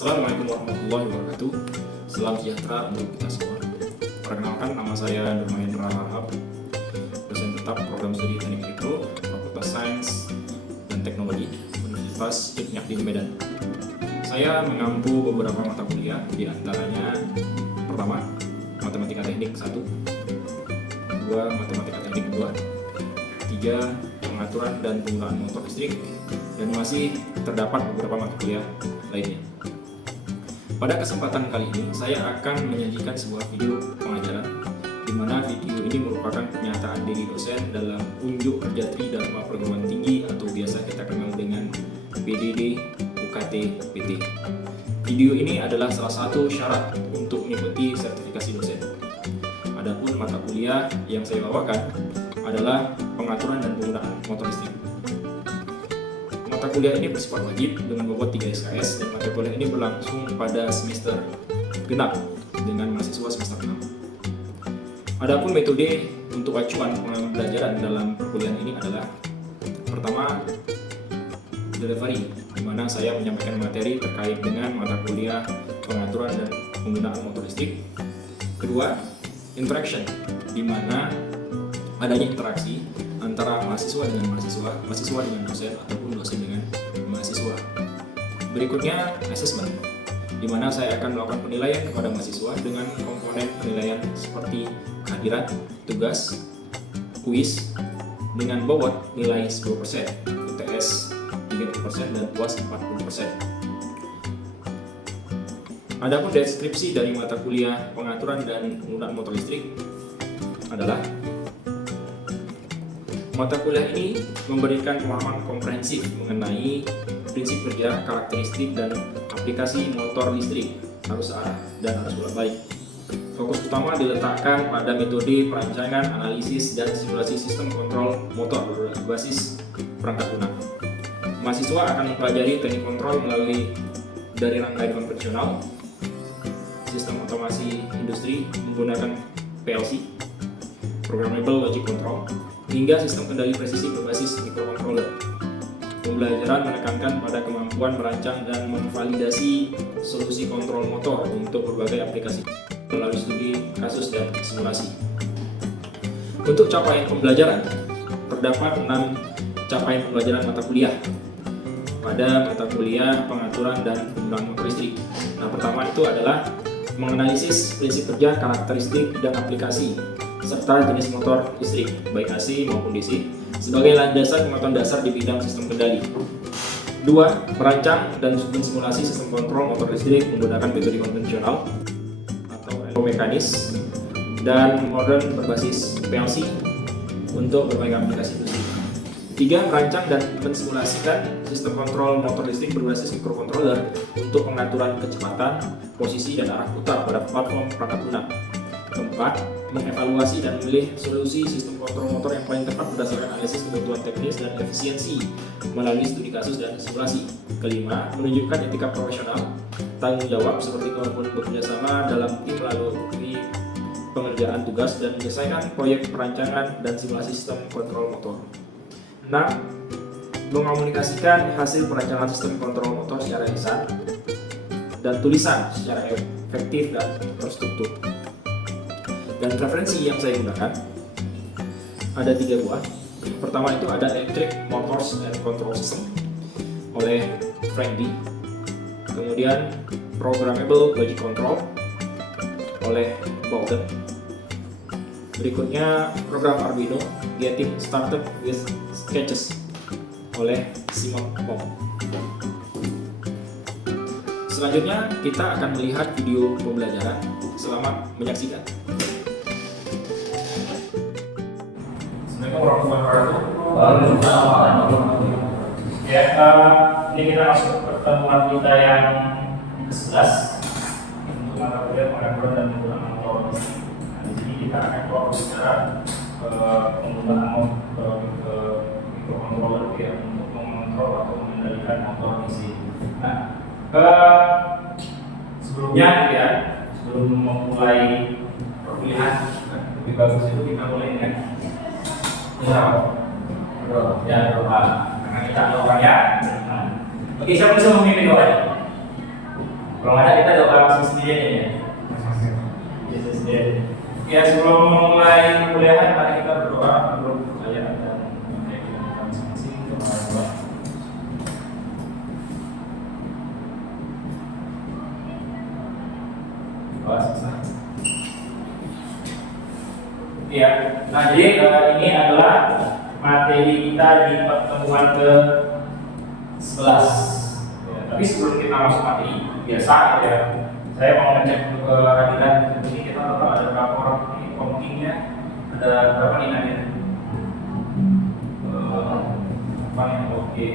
Assalamualaikum warahmatullahi wabarakatuh. Salam sejahtera untuk kita semua. Perkenalkan, nama saya Nurmahendra Harhab, dosen tetap program studi Teknik Elektro, Fakultas Sains dan Teknologi, Universitas Hikmat di Medan. Saya mengampu beberapa mata kuliah, di antaranya pertama, Matematika Teknik 1, 2, Matematika Teknik 2, 3, Pengaturan dan Penggunaan Motor Listrik, dan masih terdapat beberapa mata kuliah lainnya. Pada kesempatan kali ini, saya akan menyajikan sebuah video pengajaran di mana video ini merupakan pernyataan diri dosen dalam unjuk kerja Tridharma Perguruan Tinggi atau biasa kita kenal dengan PDD UKT PT. Video ini adalah salah satu syarat untuk mengikuti sertifikasi dosen. Adapun mata kuliah yang saya bawakan adalah pengaturan dan penggunaan motor listrik. Mata kuliah ini bersifat wajib dengan bobot 3 SKS, dan mata kuliah ini berlangsung pada semester genap dengan mahasiswa semester 6. Adapun metode untuk acuan pembelajaran dalam perkuliahan ini adalah pertama, delivery, di mana saya menyampaikan materi terkait dengan mata kuliah pengaturan dan penggunaan motor listrik. Kedua, interaction, di mana adanya interaksi antara mahasiswa dengan mahasiswa, mahasiswa dengan dosen, ataupun dosen dengan mahasiswa. Berikutnya, assessment, di mana saya akan melakukan penilaian kepada mahasiswa dengan komponen penilaian seperti kehadiran, tugas, kuis, dengan bobot nilai 10%, UTS 30%, dan UAS 40%. Adapun deskripsi dari mata kuliah pengaturan dan penggunaan motor listrik adalah mata kuliah ini memberikan pemahaman komprehensif mengenai prinsip kerja, karakteristik, dan aplikasi motor listrik, arus arah, dan arus bolak-balik. Fokus utama diletakkan pada metode perancangan, analisis, dan simulasi sistem kontrol motor berbasis perangkat lunak. Mahasiswa akan mempelajari teknik kontrol melalui dari rangkaian konvensional, sistem otomasi industri menggunakan PLC, Programmable Logic Control, hingga sistem kendali presisi berbasis microcontroller. Pembelajaran menekankan pada kemampuan merancang dan memvalidasi solusi kontrol motor untuk berbagai aplikasi melalui studi kasus dan simulasi. Untuk capaian pembelajaran, terdapat 6 capaian pembelajaran mata kuliah pada mata kuliah pengaturan dan penggunaan motor listrik. Nah, pertama itu adalah menganalisis prinsip kerja, karakteristik, dan aplikasi serta jenis motor listrik, baik AC maupun DC, sebagai landasan pengetahuan dasar di bidang sistem kendali. 2. Merancang dan mensimulasi sistem kontrol motor listrik menggunakan metode konvensional atau elektromekanis dan modern berbasis PLC untuk berbagai aplikasi listrik. 3. Merancang dan mensimulasikan sistem kontrol motor listrik berbasis microcontroller untuk pengaturan kecepatan, posisi, dan arah putar pada platform perangkat lunak. 4. Mengevaluasi dan memilih solusi sistem kontrol motor yang paling tepat berdasarkan analisis kebutuhan teknis dan efisiensi melalui studi kasus dan simulasi. 5. Menunjukkan etika profesional, tanggung jawab seperti kemampuan bekerja sama dalam tim melalui pengerjaan tugas dan menyelesaikan proyek perancangan dan simulasi sistem kontrol motor. 6. Mengomunikasikan hasil perancangan sistem kontrol motor secara lisan dan tulisan secara efektif dan terstruktur. Dan referensi yang saya gunakan ada 3 buah. Pertama itu ada Electric Motors and Control System oleh Frank D. Kemudian Programmable Logic Control oleh Bowden. Berikutnya program Arduino Getting Started with Sketches oleh Simon Pong. Selanjutnya kita akan melihat video pembelajaran. Selamat menyaksikan. Ya, ini kita masuk ke pertemuan kita yang ke-11 untuk mata kuliah pengaturan dan penggunaan motor listrik. Di sini kita akan berbicara penggunaan microcontroller ya, untuk mengontrol atau mengendalikan motor listrik. Nah, sebelumnya ya, sebelum memulai perkuliahan, lebih bagus itu kita mulai dengan doa. Karena kita ada orang ya. Oke, siapa bisa memimpin doa? Kalau ada kita coba langsung sendiri aja ya. Bisa sendiri. Ya sebelum memulai kuliahan mari kita berdoa menurut kepercayaan dan keyakinan kita masing-masing. Doa. Susah. Ya, nah jadi ini adalah materi kita di pertemuan ke-11. Ya, tapi sebelum kita masuk materi, biasa ya, saya mau ngecek dulu ke hadiran. Ini kita tetap ada berapa orang ini komtingnya, ada berapa nih Nadia? Apa nih? Oke,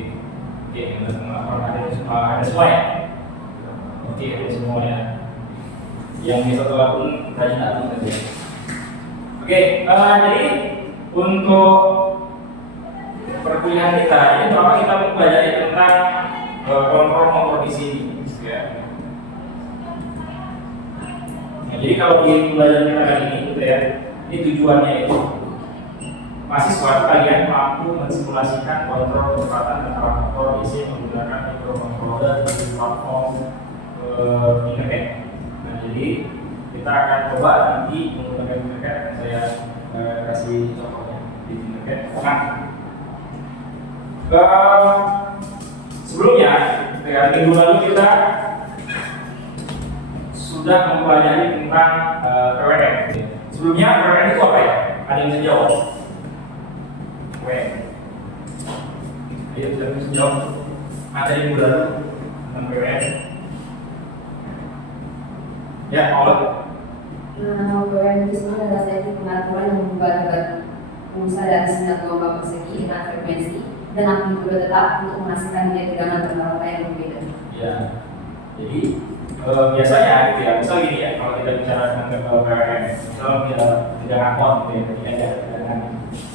ada semua ya? Oke, ada semua ya. Yang bisa telah pun rajin datang saja. Oke, jadi untuk perkuliahan kita ini pertama kita mempelajari tentang kontrol motor di sini. Ya. Nah, jadi kalau di pembelajaran kita kali ini, gitu ya, ini tujuannya itu mahasiswa kalian mampu mensimulasikan kontrol kecepatan antara motor DC menggunakan microcontroller di platform internet. Jadi kita akan coba nanti menggunakan internet. Saya kasih contohnya di internet. Nah, sebelumnya minggu lalu kita sudah mempelajari tentang PWN. Sebelumnya PWN itu apa ya? Ada yang bisa jawab? PWN. Ayo kita bisa jawab materi minggu lalu tentang PWN. Ya, Allah. PWN itu semua adalah teknik pengaturan yang membuat pengusaha dari sinar gelombang persegi dengan frekuensi dan amplitude tetap untuk menghasilkan nilai tegangan berapa yang berbeda. Ya, jadi biasanya gitu ya, misal gini ya, kalau kita bicara tentang PWN, misal kita tegangan volt gitu ya, tadi ada tegangan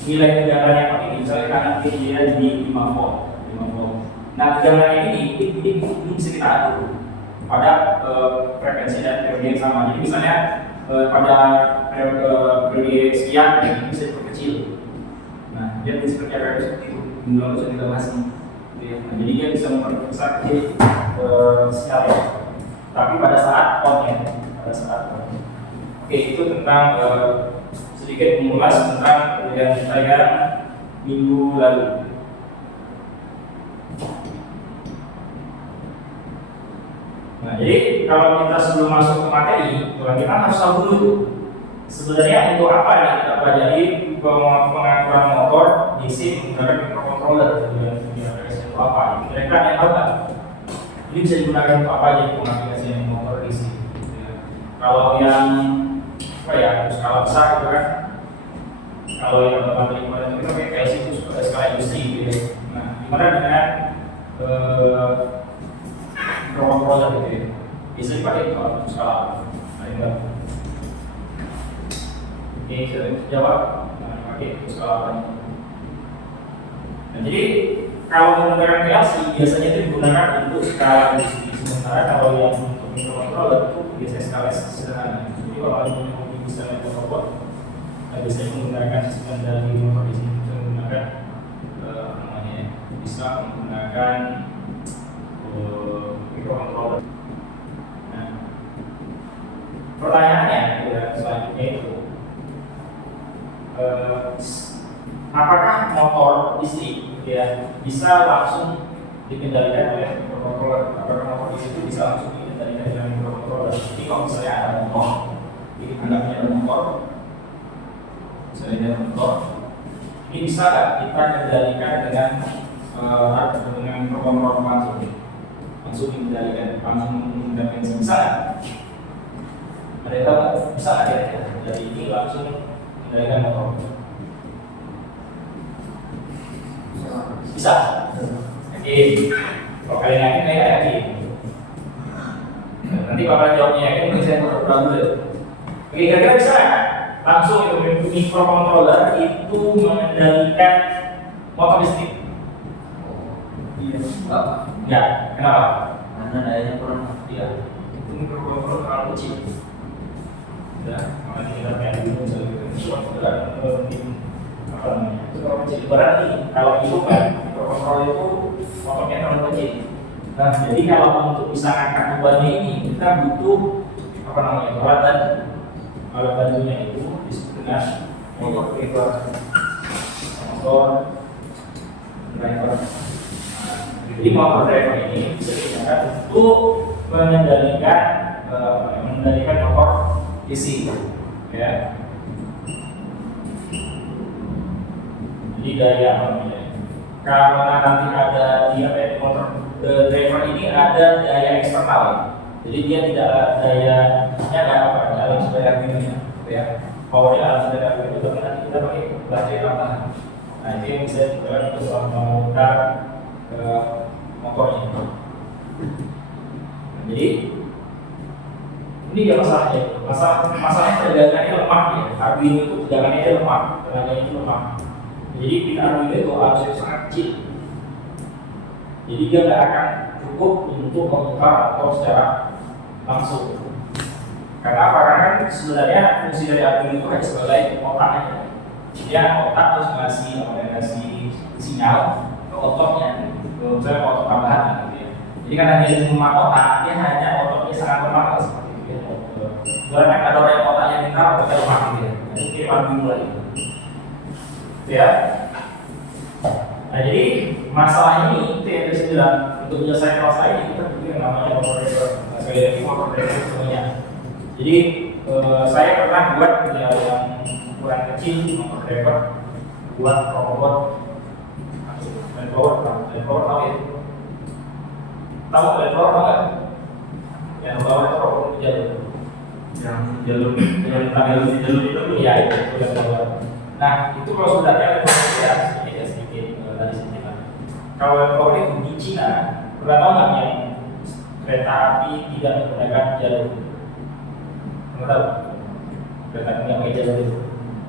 nilai tegangan yang ini, misalnya kanan kiri dia di 5 volt. Nah, tegangannya ini bisa kita atur pada frekuensi dan periode yang sama. Jadi misalnya pada periode sekian ini bisa diperkecil. Nah, dia seperti ada seperti itu. Menurut saya juga masih. Nah, jadi dia bisa memperbesar kecil skalanya. Tapi pada saat on-nya, Oke, itu tentang sedikit mengulas tentang yang saya minggu lalu. Nah, jadi kalau kita sebelum masuk ke materi, kita harus tahu dulu sebenarnya untuk apa nih kita pelajari pengaturan motor DC menggunakan microcontroller. Itu apa? Kira-kira yang tahu nggak? Ini bisa digunakan untuk apa aja pengaplikasian motor DC? Kalau yang apa ya skala besar gitu kan? Kalau yang materi kemarin itu pakai PLC itu skala industri gitu. Nah, gimana dengan microcontroller gitu ya, bisa dipakai kalau skala enggak. Oke, saya jawab dipakai skala apa. Nah, jadi kalau menggunakan PLC biasanya itu digunakan untuk skala industri, sementara kalau yang untuk microcontroller itu biasanya skala sederhana. Jadi kalau ada yang bisa robot, biasanya menggunakan sistem dari motor di sini bisa menggunakan bisa menggunakan microcontroller. Nah, pertanyaannya ya, selanjutnya itu apakah motor listrik ya bisa langsung dikendalikan oleh microcontroller? Apakah motor listrik itu bisa langsung dikendalikan dengan microcontroller? Jadi kalau misalnya ada motor, ini anggapnya ada motor, misalnya ada motor, ini bisa nggak kita kendalikan dengan microcontroller langsung dikendalikan, langsung menggunakan bisa nggak? Ada yang tahu bisa nggak ya? Dari ini langsung mengendalikan motor. Bisa. Oke. Kalau kalian yakin, saya yakin. Nanti bakal jawabnya yakin, mungkin saya pura-pura dulu. Oke, kira-kira bisa nggak? Langsung itu microcontroller itu mengendalikan motor listrik. Iya, enggak. Ya, kenapa? Karena dayanya kurang. Iya, itu microcontroller terlalu kecil. Ya, makanya kita kayak dulu misalnya apa namanya? Itu terlalu kecil. Berarti kalau itu kan microcontroller itu motornya terlalu kecil. Nah, jadi kalau untuk bisa angkat bebannya ini kita butuh apa namanya alat bantu. Alat bantunya itu disebut dengan motor driver. Jadi motor driver ini bisa digunakan untuk mengendalikan motor DC, ya. Jadi daya karena nanti ada di motor driver ini ada daya eksternal, jadi dia tidak dayanya nggak apa dalam sebenarnya ini, ya. Powernya dalam sebenarnya itu nanti kita pakai baterai tambahan. Nah, itu yang bisa digunakan untuk memutar motornya. Jadi ini ya masalahnya tegangannya lemah ya. Arduino itu tegangannya lemah, tenaganya itu lemah. Jadi pin Arduino itu harusnya sangat kecil. Jadi dia tidak akan cukup untuk memutar motor secara langsung. Karena apa? Karena kan sebenarnya fungsi dari Arduino itu hanya sebagai otak aja. Dia otak terus ngasih sinyal ke otaknya, misalnya otak tambahan gitu ya. Jadi karena dia cuma otak, dia hanya otaknya sangat lemah seperti itu ya. Karena ada orang yang otaknya pintar, otaknya lemah gitu ya. Itu kayak Arduino lagi. Ya. Nah, jadi masalah ini itu yang saya bilang, untuk menyelesaikan masalah ini kita butuh yang namanya motor driver. Sekali lagi motor driver semuanya. Jadi saya pernah buat yang ukuran kecil motor driver buat robot dan power tahu ya? Tahu dan power tahu nggak? Yang power itu robot jalur, yang jalur itu ya itu dan power. Nah itu kalau sudah ada sedikit tadi sedikit. Kalau power itu di Cina, pernah tahu nggak yang kereta api tidak menggunakan jalur? Nggak tahu. Kereta api nggak pakai jalur itu.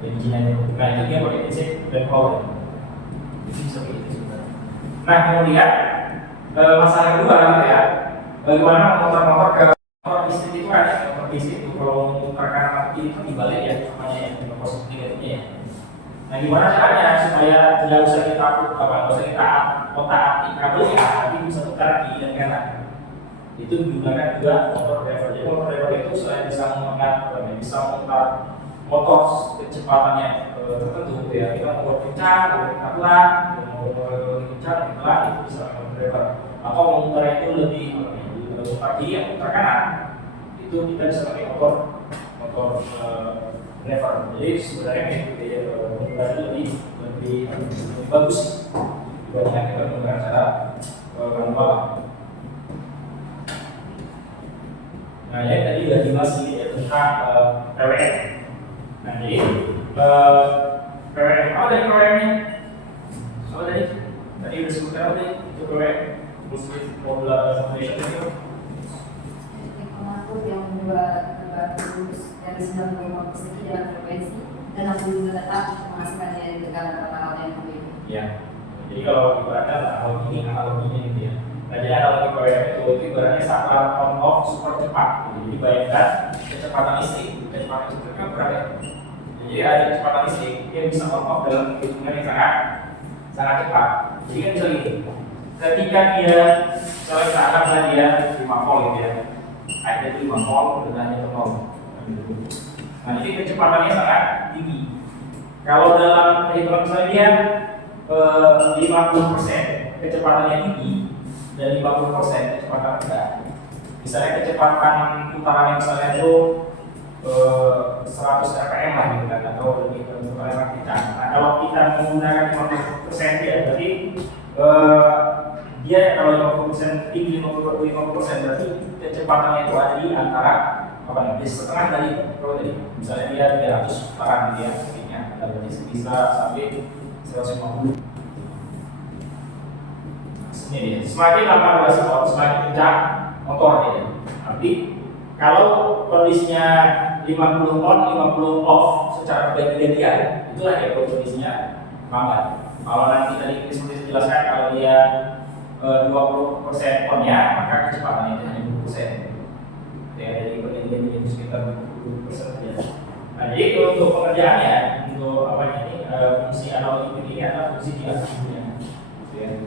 Di Cina itu. Nah itu dia pakai DC dan power. Itu bisa begitu sebenarnya. Nah kemudian masalah kedua gitu ya, bagaimana motor-motor ke motor listrik itu ada motor listrik itu kalau memutarkan api itu dibalik ya namanya yang positif negatifnya ya. Nah gimana caranya supaya tidak usah kita otak-atik kabelnya, tapi bisa putar kiri dan kanan. Itu digunakan juga motor driver. Jadi motor driver itu selain bisa memutar motor kecepatannya tertentu ya, kita mau kencang, mau pelan, mau kencang, pelan itu bisa motor driver. Atau memutar itu lebih memutar kiri atau memutar kanan, itu kita bisa pakai motor driver. Jadi sebenarnya itu ya lebih bagus dibandingkan kita menggunakan cara manual. Nah, ini tadi sudah dibahas ini ya tentang PWM. Nah, jadi PWM apa dari PWM-nya? Apa tadi? Tadi sudah disebutkan apa tadi? Itu PWM, Multi Modular Foundation itu. Pengatur yang membuat lulus dari 90 persegi dalam frekuensi dan aku juga tetap menghasilkan dari tegangan rata-rata yang berbeda. Ya, jadi kalau ibaratnya analoginya gitu ya. Nah, jadi analogi PWM itu ibaratnya saklar on off super cepat. Jadi bayangkan kecepatan listrik, kecepatan listrik kan berapa ya? Jadi ada kecepatan listrik, dia bisa on off dalam hitungan yang sangat cepat. Jadi kan bisa gini, ketika dia kalau kita anggaplah dia 5 volt gitu ya, ada 5 volt dengan itu 0. Nah, jadi kecepatannya sangat tinggi. Kalau dalam perhitungan misalnya dia 50% kecepatannya tinggi dan 50% kecepatan rendah. Misalnya kecepatan putarannya misalnya itu 100 rpm lah gitu kan, atau lebih putaran kencang. Nah, kalau kita menggunakan 50% dia berarti dia kalau 50% tinggi 50% berarti kecepatannya itu ada di antara apa namanya setengah dari kalau tadi misalnya dia 300 putaran dia speednya, berarti bisa sampai 150. Ini dia. Semakin lama durasi motor, semakin kencang motor dia. Arti kalau kondisinya 50 on, 50 off secara bergantian, itulah ya kondisinya lambat. Kalau nanti tadi seperti saya jelaskan, kalau dia 20% on-nya, maka kecepatannya itu hanya 20%. Ya, jadi bergantian sekitar 20% saja. Nah, jadi untuk pengerjaannya, untuk apa ini fungsi analogi ini adalah fungsi diaktifnya. Ya.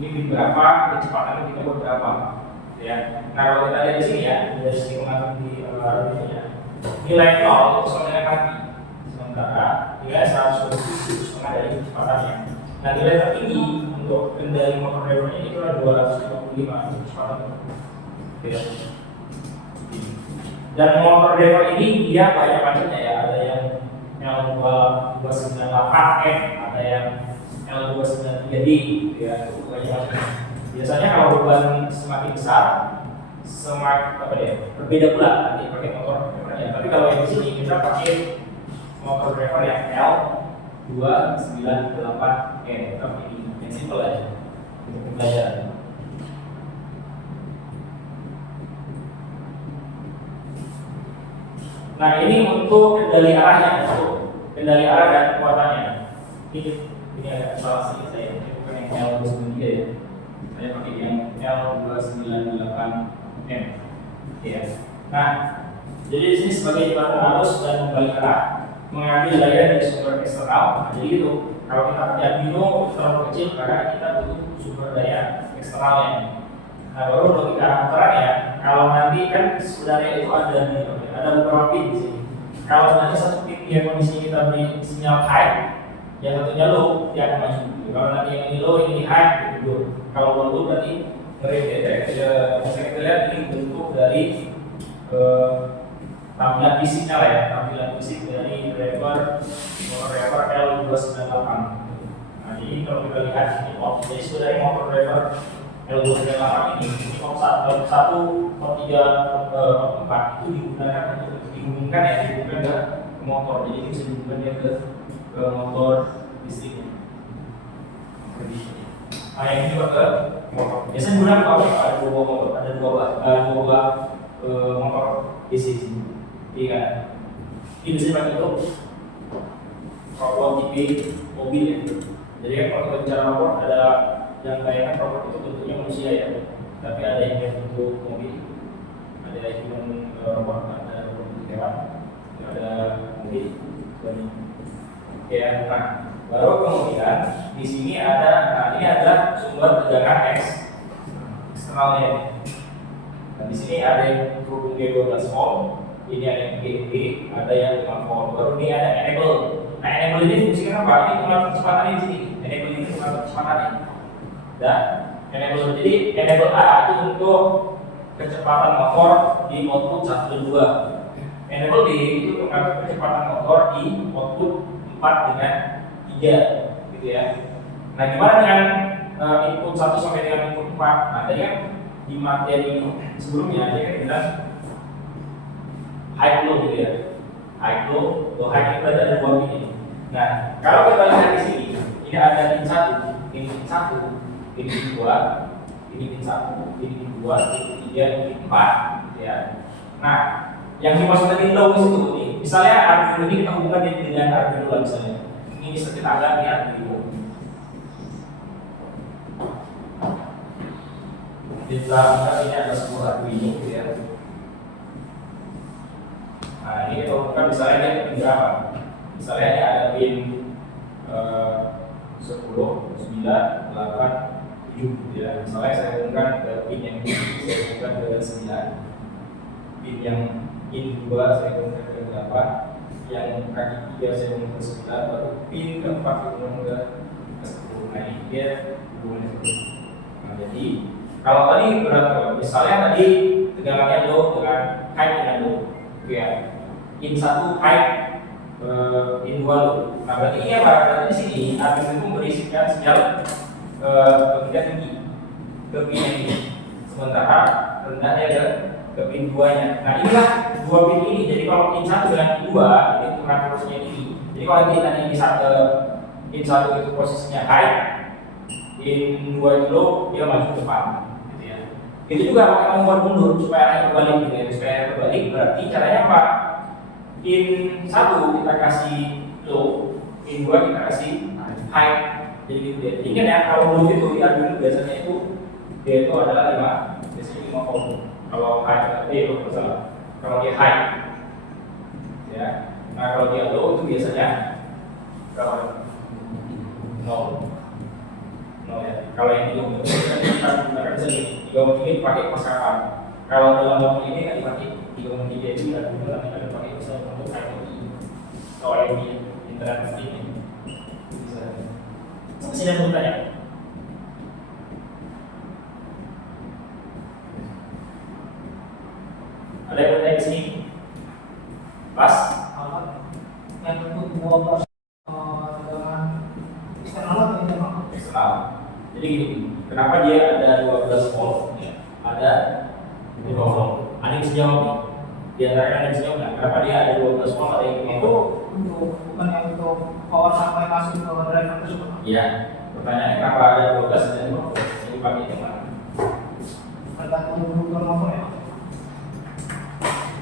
ini pin berapa, kecepatan kita buat berapa, ya. Nah kalau kita lihat di sini ya, dari segi mengatur di Arduino-nya, nilai 0 itu sama dengan mati, sementara nilai 120 itu setengah dari kecepatannya. Nah nilai tertinggi untuk kendali motor drivernya itu adalah 255 kecepatan, ya. Dan motor driver ini dia banyak macamnya ya, ada yang L298M, ada yang L293D, ya, itu banyak macamnya. Biasanya kalau beban semakin besar, berbeda pula nanti pakai motor drivernya. Tapi kalau yang di sini kita pakai motor driver yang L298M, tapi ini yang simple aja untuk pembelajaran. Nah ini untuk kendali arahnya, kendali arah dan kekuatannya. Ini agak salah sih saya, ini bukan yang L293 ya. Saya pakai yang L298M. Ya. Nah, jadi di sini sebagai jembatan arus dan kembali arah mengambil daya dari sumber eksternal. Nah, jadi itu kalau kita pakai Arduino terlalu kecil karena kita butuh sumber daya eksternalnya. Nah baru logika muteran ya. Kalau nanti kan sebenarnya itu ada beberapa pin di sini. Kalau nanti satu pin yang kondisinya kita beri sinyal high, yang satunya low, dia akan maju. Kalau nanti yang ini low, ini high, itu low. Kalau low berarti ngerit ya. Bisa kita lihat ini bentuk dari tampilan fisiknya lah ya, tampilan fisik dari motor driver L298. Nah jadi kalau kita lihat ini jadi sebenarnya motor driver L298 ini port 1, port 3, port 4 itu digunakan untuk dihubungkan ke motor. Jadi ini bisa dihubungkan dia ke motor listriknya. Nah yang ini juga ke motor. Biasanya gunakan apa? Ada dua motor, ada dua motor DC. Iya. Ini bisa dipakai untuk robot tipe mobil ya. Jadi kalau kita bicara robot ada yang kayaknya robot itu bentuknya manusia ya, tapi ada yang bentuk mobil, ada yang robot, ada robot bentuk hewan, ada mobil, dan ya. Nah, baru kemudian di sini ada, nah ini adalah sumber tegangan eksternalnya. Dan di sini ada yang berhubung G12 volt, ini ada yang GEG, ada yang 5 volt. Baru ini ada enable. Nah enable ini fungsinya apa? Ini mengatur kecepatannya di sini. Enable ini mengatur kecepatannya. Dan enable, jadi enable A itu untuk kecepatan motor di output 1 dan 2. Enable B itu untuk kecepatan motor di output 4 dengan 3, gitu ya. Nah gimana dengan input 1 sampai dengan input 4? Nah tadi kan di materi sebelumnya dia kan bilang high low gitu ya, high low atau high itu ada dua ini. Nah kalau kita lihat di sini, ini ada pin 1, ini pin 1, ini pin 2, ini pin 1, ini pin 2, ini pin 3, ini pin 4, gitu ya. Nah yang dimaksud pin low itu nih, misalnya Arduino ini kita hubungkan dengan Arduino lah misalnya. Ini bisa kita anggap ini Arduino. Kita anggap ini adalah sebuah Arduino gitu ya. Nah ini kita hubungkan misalnya dia pin berapa? Misalnya ini ada pin 10, 9, 8, 7 gitu ya. Misalnya saya hubungkan ke pin yang ini, saya hubungkan ke 9. Pin yang pin 2 saya hubungkan ke 8, yang kaki 3 saya hubungkan ke 9, baru pin keempat saya hubungkan ke 10. Nah ini dia hubungannya 10. Nah jadi kalau tadi berapa? Misalnya tadi tegangannya low dengan high dengan low, gitu ya. In 1 high, in 2 low. Nah berarti ini apa? Berarti di sini Arduino itu berisikan sinyal kemudian tinggi ke pin yang ini, sementara rendahnya ke pin 2-nya. Nah inilah dua pin ini. Jadi kalau pin 1 dengan pin 2 ini ukuran arusnya ini. Jadi kalau nanti pin 1 itu posisinya high, pin 2 itu low, dia maju ke depan. Itu juga pakai membuat mundur supaya arahnya berbalik gitu ya. Supaya berbalik berarti caranya apa? Pin 1 kita kasih low, pin 2 kita kasih high. Jadi gitu ya. Ingat ya, kalau low itu di Arduino biasanya itu dia itu adalah 5, biasanya 5 volt. Kalau high, salah. Kalau dia high ya. Nah kalau dia low itu biasanya berapa? 0 Kalau yang 3 mobil kan kita gunakan di sini 3 mobil ini pakai maskapai. Kalau dalam mobil ini kan dipakai 3 mobil itu dan juga nanti akan dipakai bisa untuk IoT atau IoT internet of things. Bisa. Masih ada yang bertanya? Ada yang bertanya di sini? Pas? Yang untuk 12 dengan eksternal atau internal? Eksternal. Jadi gini, kenapa dia ada 12 volt? Ya, ada 5 volt. Ada yang bisa jawab nih? Di antaranya ada yang bisa jawab nggak? Kenapa dia ada 12 volt? Ada yang 5 Itu volt? untuk bukan yang untuk power sampai masuk ke driver tersebut. Iya. Pertanyaannya kenapa ada 12 dan 5 volt? Jadi pakai yang mana? Tergantung struktur motor ya.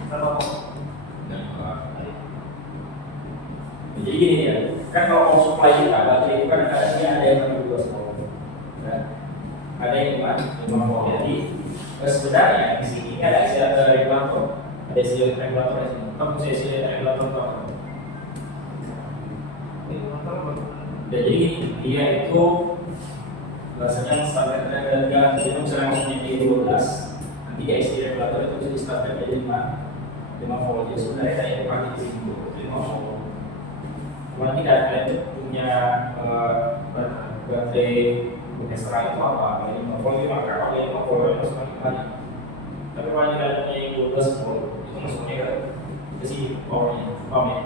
Berapa volt? Jadi gini ya, kan kalau power supply kita baterai itu kan kadang dia ada yang 12 volt, kan? Ada yang 5 volt. Jadi sebenarnya di sini ini ada isi regulator, ada isi regulator di sini. Kamu bisa isi regulator apa? Dan jadi gini, dia itu bahasanya standar harga. Jadi misalnya maksudnya di 12, nanti dia isi regulator itu bisa di starter jadi 5 volt. Jadi sebenarnya saya pakai di sini 5 volt. Nanti kalian punya baterai ekstra itu apa? Ini 5 volt itu maka kalau 5 volt itu masuk lagi banyak. Tapi kalau kalian punya 12 volt itu masuknya ke sini powernya, paham ya?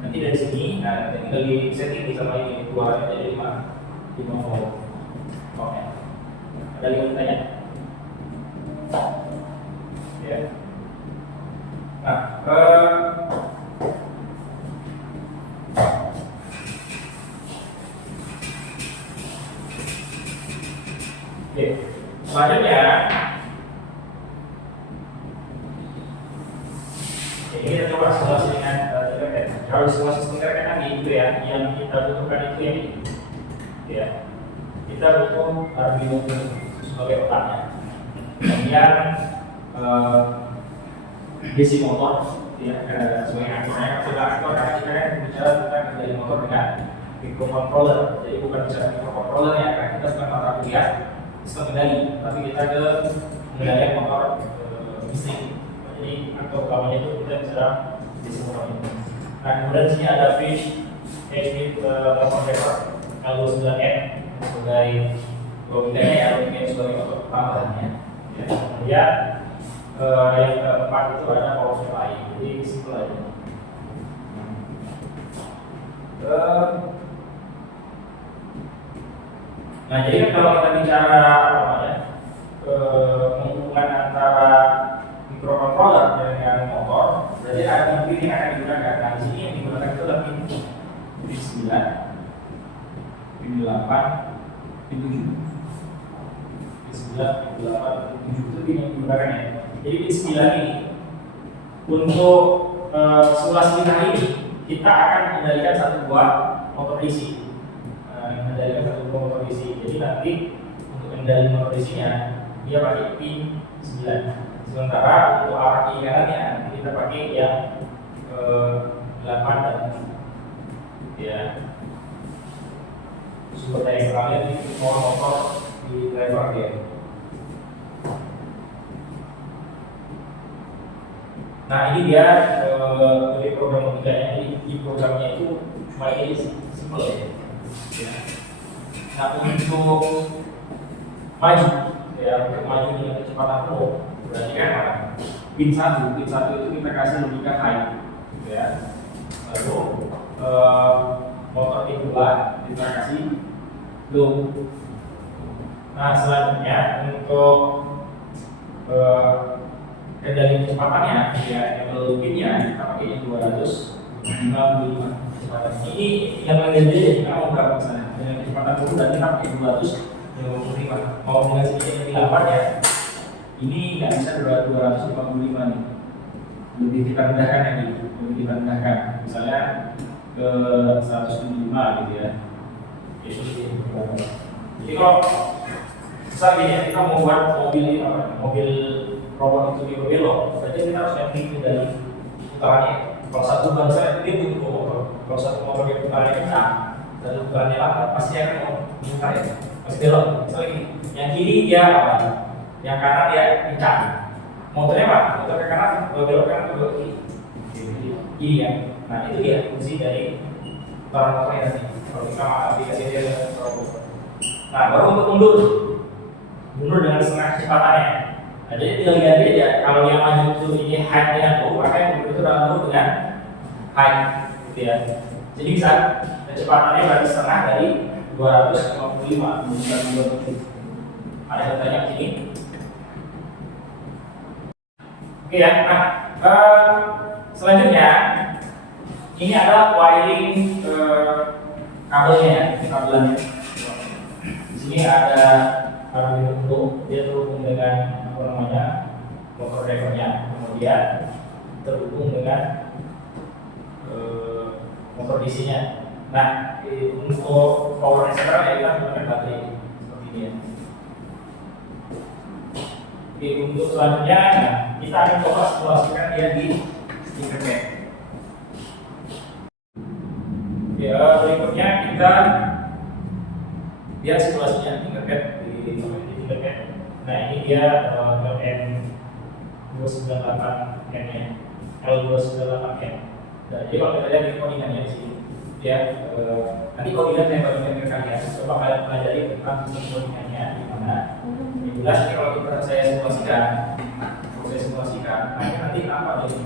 Nanti dari sini, nah nanti tinggal di setting sama ini keluarannya jadi 5 volt, paham ya? Ada yang bertanya? Ya. Nah, oke, selanjutnya ini kita coba simulasi dengan internet. Kalau simulasi internet kan gitu ya, yang kita butuhkan itu yang ini, ya. Kita butuh Arduino sebagai otaknya. Kemudian DC motor, ya, sebagai aktornya sudah aktor karena kita kan bicara tentang kendali motor dengan microcontroller. Jadi bukan bicara microcontroller ya, karena kita bukan mata kuliah sistem kendali, tapi kita ke pengendalian motor listrik. Jadi aktor utamanya itu kita bicara DC motor ini. Nah kemudian sini ada fish, H-Bit motor driver L29N sebagai logikanya ya, logikanya sebagai motor tambahannya. Ya, kemudian yang keempat itu ada power supply, jadi simpel aja. Nah jadi kan kalau kita bicara apa namanya hubungan antara microcontroller dengan motor, berarti ada pin yang akan digunakan. Nah di sini yang digunakan itu adalah pin 9, pin 8, pin 7. Pin 9, pin 8, pin 7 itu pin yang digunakan ya. Jadi pin 9 ini untuk simulasi kita ini kita akan mengendalikan satu buah motor DC. Mengendalikan satu buah motor DC. Jadi nanti untuk mengendalikan motor DC-nya dia pakai pin 9. Sementara untuk arah kiri kanannya nanti kita pakai yang 8 dan 7. Ya. Sumber daya eksternalnya di motor di driver dia. Nah ini dia dari program logikanya. Di programnya itu cuma ini simple ya. Nah untuk maju ya, untuk maju dengan kecepatan penuh berarti kan pin 1 itu kita kasih logika high ya. Lalu motor pin 2 kita kasih low. Nah selanjutnya untuk kendali kecepatannya ya, level pinnya kita pakai yang 255 kecepatan. Ini yang lain aja kita mau berapa misalnya dengan kecepatan dulu dan kita pakai 255. Mau dengan sedikit lebih 8 ya, ini nggak bisa 255 nih. Lebih kita rendahkan lagi, lebih kita rendahkan misalnya ke 175 gitu ya. Jadi kalau misal gini ya, kita mau buat mobil robot itu di belok, berarti kita harus ngerti dari putarannya. Kalau satu bangsa dia butuh motor, kalau satu motor dia putarannya kencang, satu putarannya lambat, pasti akan mau mutar ya. masih belok. Misalnya gini, yang kiri dia apa? Yang kanan dia kencang. Motornya apa? Motor ke kanan, belok kanan, belok kiri. Kiri ya. Nah itu dia fungsi dari putaran motornya nanti. Kalau kita aplikasi dia terobos. Nah baru untuk mundur dengan setengah kecepatannya. Nah jadi tinggal lihat aja. Kalau yang maju itu ini height-nya tuh, maka yang mundur itu mundur dengan height, gitu ya. Jadi bisa kecepatannya berarti setengah dari 255 bukan 27. Ada yang tanya begini. Oke ya. Nah selanjutnya ini adalah wiring kabelnya, kabelannya. Di sini ada kabel untuk dia terhubung dengan apa namanya motor drivernya, kemudian terhubung dengan motor DC-nya. Nah, untuk power extra ya kita menggunakan baterai seperti ini ya. Oke, untuk selanjutnya kita akan coba simulasikan dia di internet. Ya, berikutnya kita lihat simulasinya internet di internet. Nah, ini dia LM298N nya, L298N. Nah, jadi kalau kita lihat di koordinatnya di sini, ya nanti koordinat yang baru ke kalian, coba kalian pelajari tentang sistem koordinatnya di mana. Yang jelas ini kalau kita saya simulasikan, nanti apa jadi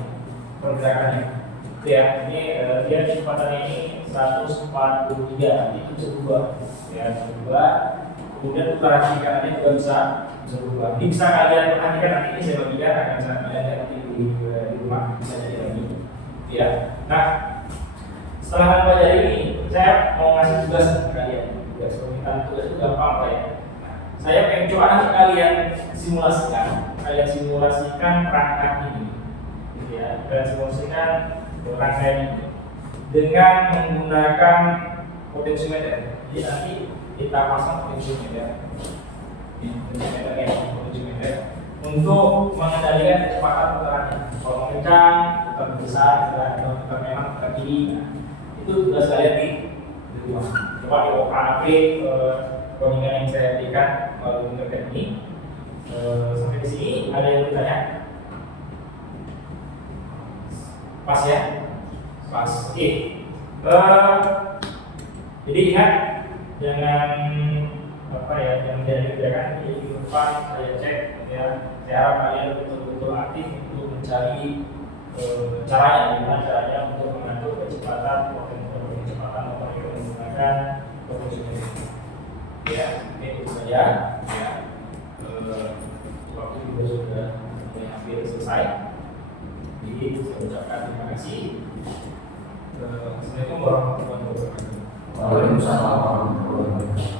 pergerakannya? Ya, ini dia kecepatannya ini 143, itu bisa berubah, ya bisa berubah. Kemudian putaran kiri kanannya juga bisa berubah. Ini bisa kalian perhatikan nanti ini saya bagikan akan saya kalian lihat di rumah bisa jadi lagi. Ya, nah setelah kalian pelajari ini, saya mau ngasih tugas ke kalian. Tugas permintaan tugas itu gampang apa ya? Nah, saya pengen coba nanti kalian simulasikan perangkat ini, gitu ya. Kalian simulasikan rangkaian ini dengan menggunakan potentiometer. Jadi nanti kita pasang potentiometer, potentiometer untuk mengendalikan kecepatan putarannya. Kalau kencang, putar besar, kalau putar memang putar kiri. Itu tugas kalian di rumah. Coba di OKAP koordinat yang saya berikan melalui internet ini. Sampai di sini ada yang bertanya? Pas ya? Pas. Oke. Jadi ingat jangan jangan jadi kebijakan ini di depan saya cek ya. Saya harap kalian betul-betul aktif untuk mencari caranya, gimana caranya untuk mengatur kecepatan motor itu menggunakan potentiometer. Ya, itu saja. Ya, waktu juga sudah hampir selesai. Jadi saya ucapkan terima kasih. Assalamualaikum warahmatullahi wabarakatuh. Waalaikumsalam warahmatullahi wabarakatuh.